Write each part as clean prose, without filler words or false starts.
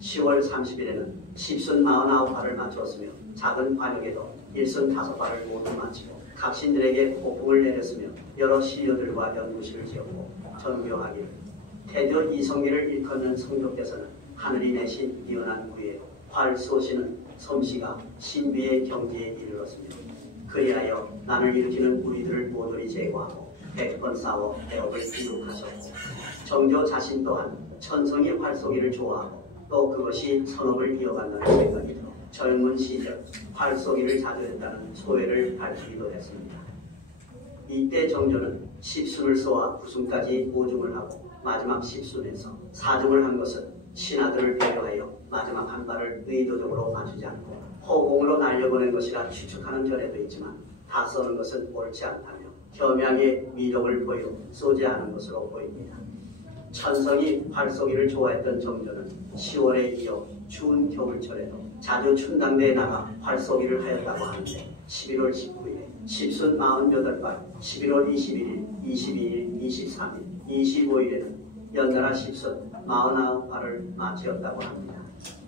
10월 30일에는 십순 49발을 마쳤으며 작은 관역에도 일순 5발을 모두 마치고 각신들에게 호풍을 내렸으며 여러 신료들과 연구실을 지었고 전교하기를 태조 이성계를 일컫는 성조께서는 하늘이 내신 뛰어난 구에 활 쏘시는 솜씨가 신비의 경지에 이르렀으며 그리하여 난을 일으키는 우리들을 모조리 제거하고 100번 싸워 대업을 이룩하셨고 정조 자신 또한 천성이 활쏘기를 좋아하고 또 그것이 선업을 이어간다는 생각이 들어 젊은 시절 활쏘기를 자주 했다는 소회를 밝히기도 했습니다. 이때 정조는 십순을 쏘아 구순까지 오중을 하고 마지막 십순에서 사중을 한 것은 신하들을 배려하여 마지막 한 발을 의도적으로 맞추지 않고 허공으로 날려보낸 것이라 추측하는 전에도 있지만 다 쏘는 것은 옳지 않다며 겸양의 미덕을 보여 쏘지 않은 것으로 보입니다. 천성이 활쏘기를 좋아했던 정조는 10월에 이어 추운 겨울철에도 자주 춘당대에 나가 활쏘기를 하였다고 하는데 11월 19일에 십순 48발, 11월 21일, 22일, 23일, 25일에는 연달아 십순 49발을 마치었다고 합니다.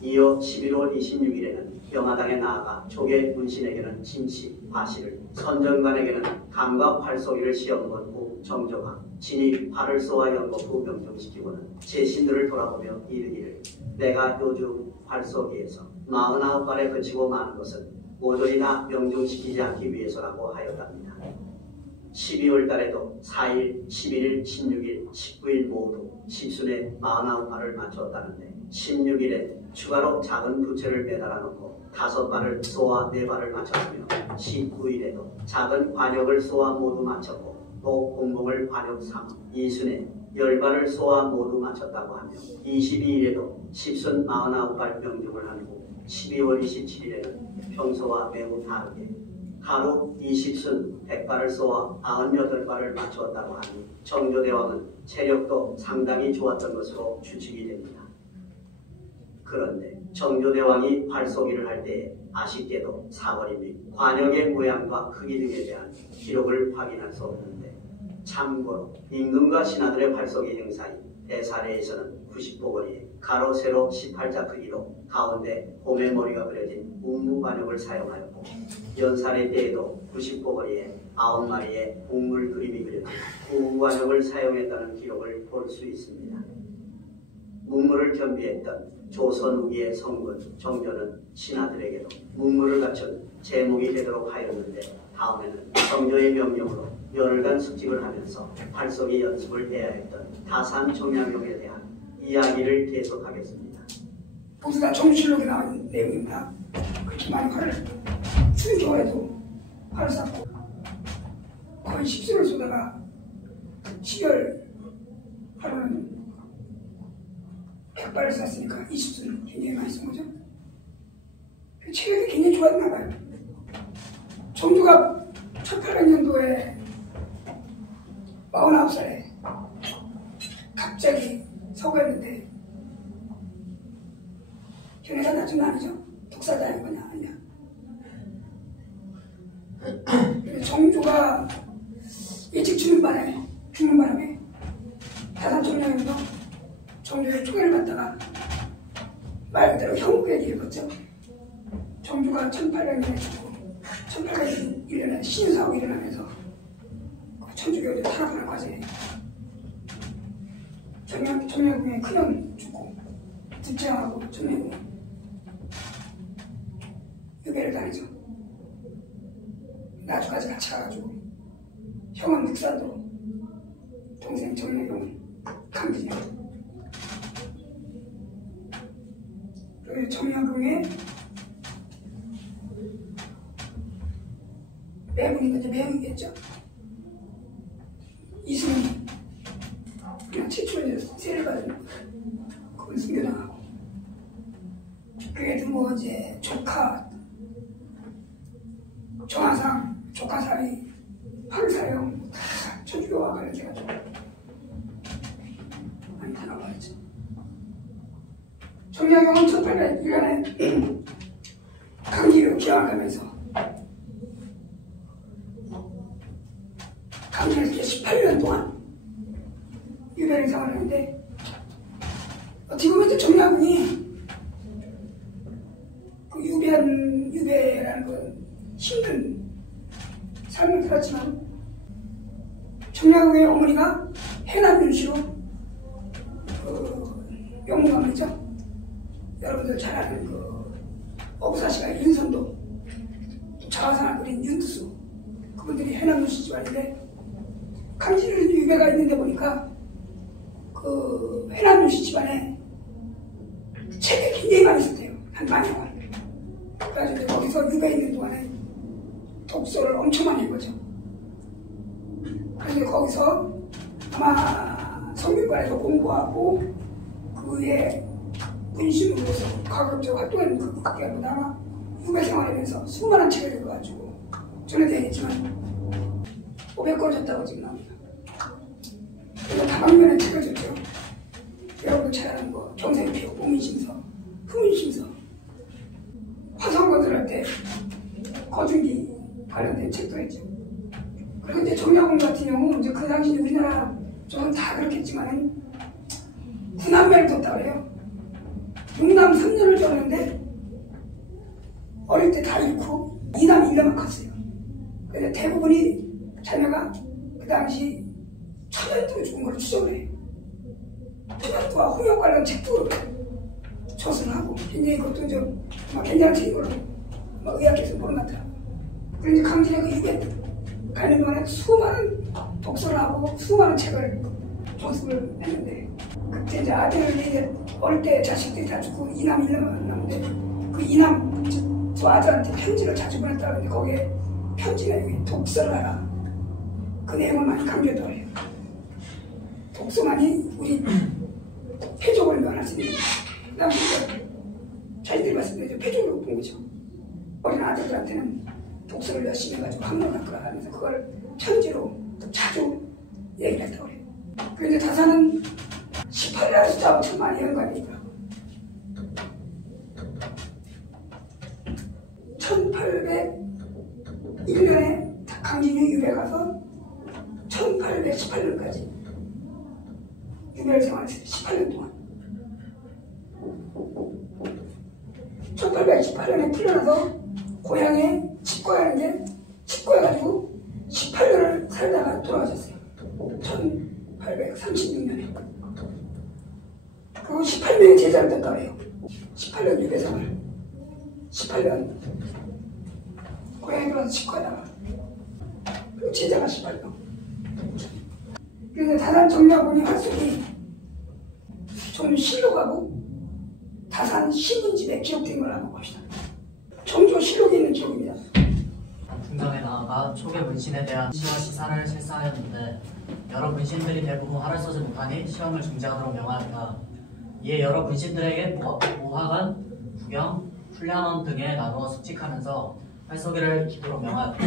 이어 11월 26일에는 영화당에 나아가 조계 문신에게는 진시, 과시를, 선정관에게는 감과 활쏘기를 시험건 후 정조가 진이 활을 쏘아 연거 후 명정시키고는 제신들을 돌아보며 이르기를 내가 요즘 활쏘기에서 49발에 그치고 마는 것은 모조리 다 명중시키지 않기 위해서라고 하였답니다. 12월 달에도 4일, 11일, 16일, 19일 모두 십순에 49발을 마쳤다는데 16일에 추가로 작은 부채를 매달아 놓고 5발을 쏘아 4발을 마쳤으며 19일에도 작은 관역을 쏘아 모두 마쳤고 또 공공을 관역 3, 이순에 10발을 쏘아 모두 마쳤다고 하며 22일에도 십순 49발 명중을 한 후 12월 27일에는 평소와 매우 다르게 하루 20순 100발을 쏘아 98발을 맞추었다고 하니 정조대왕은 체력도 상당히 좋았던 것으로 추측이 됩니다. 그런데 정조대왕이 활쏘기를 할 때에 아쉽게도 사거리 및 관역의 모양과 크기 등에 대한 기록을 확인할 수 없는데 참고로 임금과 신하들의 활쏘기 행사인 대사례에서는 90보거리에 가로 세로 18자 크기로 가운데 곰의 머리가 그려진 웅무관역을 사용하였고 연살의 때에도 90보거리에 9마리의 웅물 그림이 그려진 웅무관역을 사용했다는 기록을 볼 수 있습니다. 문물을 겸비했던 조선 후기의 성군 정조는 신하들에게도 문물을 갖춘 제목이 되도록 하였는데 다음에는 정조의 명령으로 열흘간 숙직을 하면서 활쏘기 연습을 해야 했던 다산 정약용에 대한 이야기를 계속하겠습니다. 모두 다 정실록에 나온 내용입니다. 그렇게 많이 활을 쓰는 겨울에도 활을 쐈고 거의 10순을 쏘다가 10월 하루는 100발을 쐈으니까 20순 굉장히 많이 쏜 거죠. 체력이 굉장히 좋았나 봐요. 정조가 1800년도에 49살에 갑자기 서거했는데 견해가 낮은 거 아니죠? 독사자인 거냐 아니냐. 정조가 일찍 죽는 바람에 다산청량에서 정조의 총애를 받다가 말 그대로 형국의 길을 걷죠. 정조가 1800년에 죽고 1801년에 신사옥이 일어나면서 천주교를 타락하는 과정에 정약궁의 큰형 죽고 둘째하고 정약궁 유배를 당하죠. 나주까지 같이 가가지고 형은 묵산도로 동생 정약용은 강진이요. 그리고 정약궁의 매분이든지 매분이겠죠. 이승이 그냥 최초에 세를 받은 그걸 숨겨당하고 그래도 뭐 이제 조카 정화상 조카살이 황사형 다 천주교와 관련돼가지고 많이 다뤄봐야죠. 정약용은 1801년에 강기로 기왕하면서 강진에서 18년 동안 유배를 생활을 했는데 어떻게 보면 정약궁이 힘든 삶을 살았지만 정약용의 어머니가 해남윤씨로 영문가문이죠. 여러분들 잘 아는 어부사시가 윤선도, 자화상을 그린 윤두수, 그분들이 해남윤씨 집안인데 강진의 유배가 있는데 보니까 해남윤씨 집안에 책이 굉장히 많이 있었대요. 한 만여 권. 그래가지고 거기서 유배 있는 동안에 독서를 엄청 많이 한 거죠. 그래서 거기서 아마 성균관에서 공부하고 그의 문신으로서 가급적 활동하는 그 국가보다 아마 유배 생활하면서 수많은 책을 읽어가지고 전에도 얘기했지만 500권을 줬다고 지금 나옵니다. 그래서 다방면에 책을 줬죠. 여러분들 잘 아는 거 경생표, 오민심서, 후민심서, 화성거들할 때 거중기 관련된 책도 했죠. 그리고 이제 정약용 같은 경우 이제 그 당시 우리나라 쪽은 다 그렇겠지만은 군함배를 뒀다 그래요. 육남 3년을 줬는데 어릴 때 다 잃고 2남 1남만 컸어요. 그래서 대부분이 자녀가 그 당시 천연두로 죽은 걸 추정을 해요. 천연두와 홍역 관련 책도 조선하고 굉장히 그것도 좀 괜찮은 책인 걸로 의학에서 보는 것 같아요. 그리고 이제 강진의 유배 가는 동안에 수많은 독서를 하고 수많은 책을 조습을 했는데 그때 이제 아들을 이제 어릴 때 자식들이 다 죽고 2남 1남만 남는데 그 2남 저 아들한테 편지를 자주 보냈다 그러는데 거기에 편지 내용에 독서를 하라 그 내용을 많이 강조했다고 해요. 독서만이 우리 패족을 면할 수 있는 그 다음에 자기들이 봤을 때 패족으로 본 거죠. 어린 아들들한테는 독서를 열심히 해가지고 학문을 갖거라 하면서 그걸 편지로 자주 얘기를 했다고 해요. 그런데 다사는 18이라는 숫자하고 참 많이 연관이니까 1801년에 강진이 유배 가서 1818년까지 유배를 생활했어요. 18년 동안 1818년에 풀려나서 고향에 칩거하는데 칩거해가지고 18년을 살다가 돌아가셨어요. 1836년에. 그리고 18년에 제자를 떴다고 해요. 18년 유배 생활. 18년 고향에 들어와서 칩거하다가 그리고 제자가 18년. 그래서 다산 정약용의 활속이 좀 실록하고 다산 신문집에 기록된 걸 한번 봅시다. 정조 실록에 있는 기록입니다. 궁정에 나아가 초계 문신에 대한 시와 시사를 실사하였는데 여러 문신들이 대부분 화를 쏘지 못하니 시험을 중지하도록 명하였다. 이에 여러 문신들에게 무화관, 구경, 훈련원 등에 나누어 숙직하면서 활쏘기를 기도록 명하였다.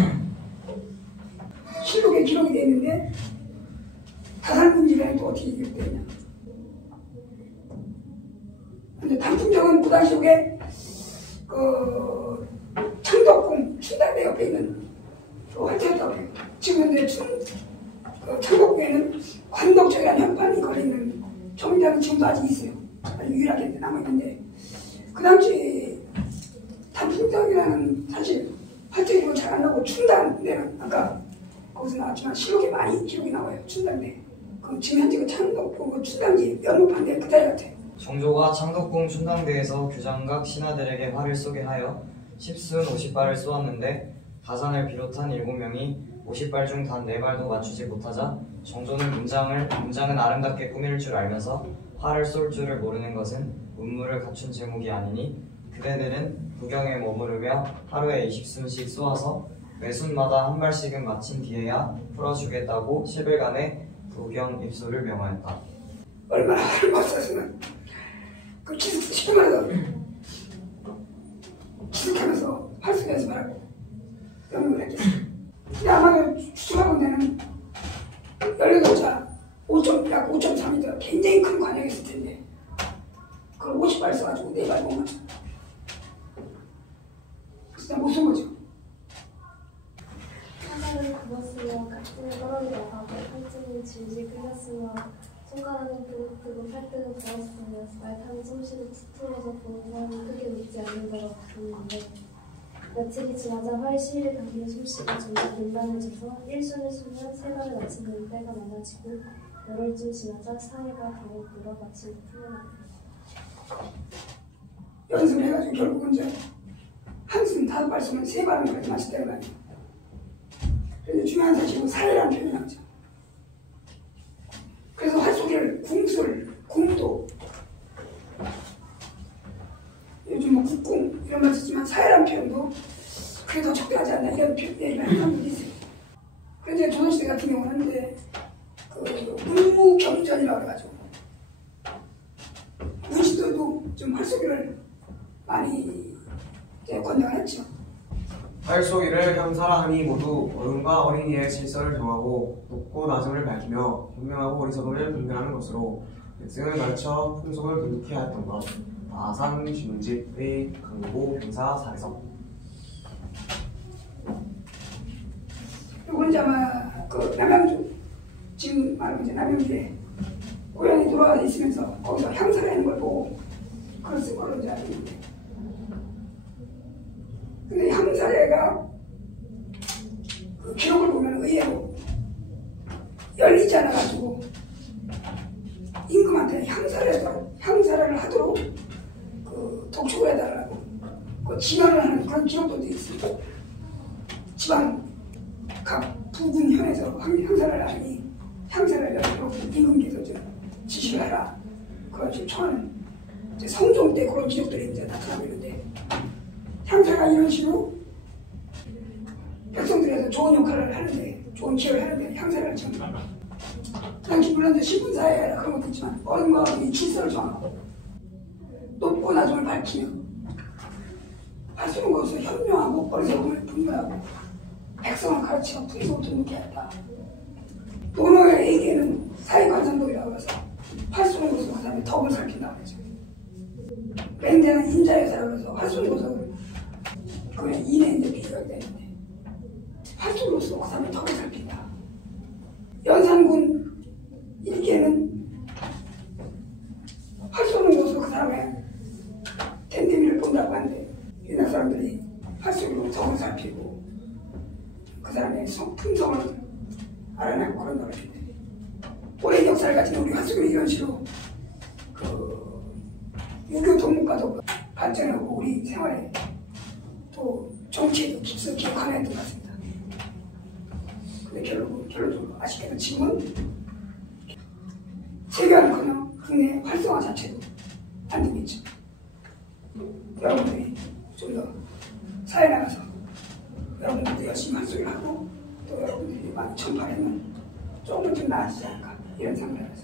실록에 기록이 되어 있는데 다산 문집에는 또 어떻게 기록되어 있냐. 근데 단풍정은 그 당시에 창덕궁 춘당대 옆에 있는 활자였다고 해요. 지금 현재 창덕궁에는 관덕정이라는 현판이 걸리는 정자는 지금도 아직 있어요. 아주 유일하게 남아있는데 그 당시 단풍정이라는 사실 활자 이름은 잘 안 나오고 춘당대는 아까 거기서 나왔지만 실록에 많이 기록이 나와요. 춘당대. 그럼 지금 현재 그 창덕궁 춘당지 연못판대 그 자리 같아요. 정조가 창덕궁 춘당대에서 규장각 신하들에게 활을 쏘게 하여 십순 50발을 쏘았는데 다산을 비롯한 7명이 50발 중 단 4발도 맞추지 못하자 정조는 문장은 아름답게 꾸밀 줄 알면서 활을 쏠 줄을 모르는 것은 운무를 갖춘 제목이 아니니 그대들은 구경에 머무르며 하루에 20순씩 쏘아서 매순마다 한 발씩은 마친 뒤에야 풀어주겠다고 10일간의 구경 입소를 명하였다. 얼마나 화를 못 쐈으면 그 기숙 10분만에도 기숙하면서 활쏘기 연습하라고 명령을 했겠어요. 근데 아마 추측하고 내는 18자 약 5.3m 굉장히 큰 관역이 있을 텐데 그걸 50발 써가지고 4발 못 맞춰. 그래서 못 쏜 거죠. 사자를 굽었으며 깍지는 떨어져 나가고 팔찌는 질질 끌렸으며 손가락은 부르뜨고 팔등은 부었으며 말타는 솜씨를 치투어서 보는 사람은 크게 웃지 않는 자가 같았는데 며칠이 지나자 활 시위를 당기는 솜씨가 점점 민감해져서 1순을 쏘면 3발을 맞추는 때가 많아지고 열흘쯤 지나자 4회가 다를 물어 마침내 풀려납니다. 연습을 해가지고 결국은 이제 한숨 5발 쏘면 3발은 그렇게 맞을 때가 많아요. 그래서 중요한 사실은 사회라는 표현이 나오죠. 그래서 활쏘기를 궁도 요즘 뭐 국궁 이런 말 쓰지만 사회라는 표현도 그게 더 적당하지 않나 이런 얘기를 하는 분들이 있어요. 그런데 조선시대 같은 경우는 이제 문무경전이라고 해가지고 문신들도 좀 활쏘기를 많이 권장을 했죠. 활쏘기를 형사라 하니 모두 어른과 어린이의 질서를 정하고 높고 낮음을 밝히며 분명하고 어리석음을 분별하는 것으로 백성을 가르쳐 풍속을 분득히 하였던 것. 다산 신문집의 강보 형사 사례서. 이건 이제 아마 그 남양주 지금 말하면 이제 남양주에 고향에 돌아가 있으면서 거기서 향사를 하는 걸 보고 그걸 쓴 걸로 이제 알고 있는데, 근데 향사례가 그 기록을 보면 의외로 열리지 않아가지고 임금한테 향사례를 하도록 그 독촉을 해달라고 그 지원을 하는 그런 기록도 있습니다. 지방 각 부군 현에서 향사를 하니 향사를 하도록 임금께서 좀 지시를 해라. 그걸 지금 청하는 성종 때 그런 기록들이 이제 나타나고 있는데, 향사가 이런 식으로 백성들에서 좋은 역할을 하는데, 좋은 기여를 하는데 향사를 좀 당시 물론 이제 신분사회라 그런 것도 있지만 어른과 어른이 질서를 정하고 높고 낮음을 밝히며 할 수 있는 것을 현명하고 어리석음을 분별하고 백성을 가르치고 풍속을 돋게 했다. 노노에게는 사회관상독이라고 해서 할 수 있는 것을 그 다음에 덕을 살핀다고 하죠. 맹자는 인자여사라고 해서 할 수 있는 것을 그냥 인에 이제 비교가 되는데 할 수 있는 것으로 그 다음에 덕을 살핀다. 연산군 일기에는 할 수 없는 것으로 그 다음에 댐댐이를 본다고 하는데 옛날 사람들이 할 수 없는 덕을 살피고 그 다음에 풍성을 알아내고 그런 노래인데, 오랜 역사를 가진 우리 화수교는 이런 식으로 그 유교 동문과도 발전하고 우리 생활에 또 정치에도 깊숙이 관여했던 것 같습니다. 근데 결론적으로 아쉽게도 지금은 세계화는커녕 국내 활성화 자체도 안 되고 있죠. 여러분들이 좀 더 사회 나가서 여러분들도 열심히 활동을 하고 또 여러분들이 많이 전파하면 조금은 좀 나아지지 않을까 이런 생각을 해서